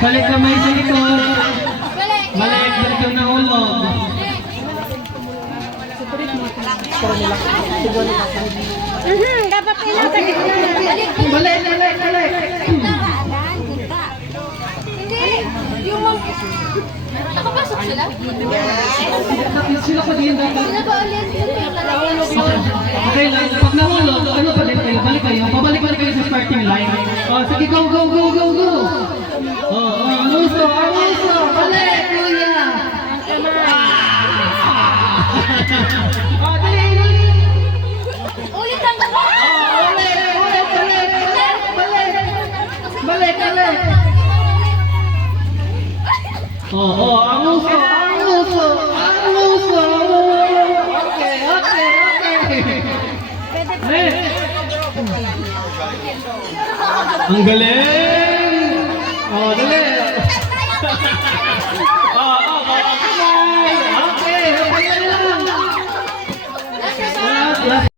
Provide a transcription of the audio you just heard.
Balik kamay sa likod. Balik kang nahulog. Dapat ilang sa gitna. Balik. Yung mga... Nakapasok sila? Sila pa din dapat. Sila ba ulit yung lalaki? Okay lang, pag nahulog, ano pa din kayo? Balik kayo. Pabalik kayo sa starting line. Oh, sige, go. Amuso. Balik, kuya. Dali. Ulit ang gaba! Balik. Amuso. Okay. Ang galing! Dali!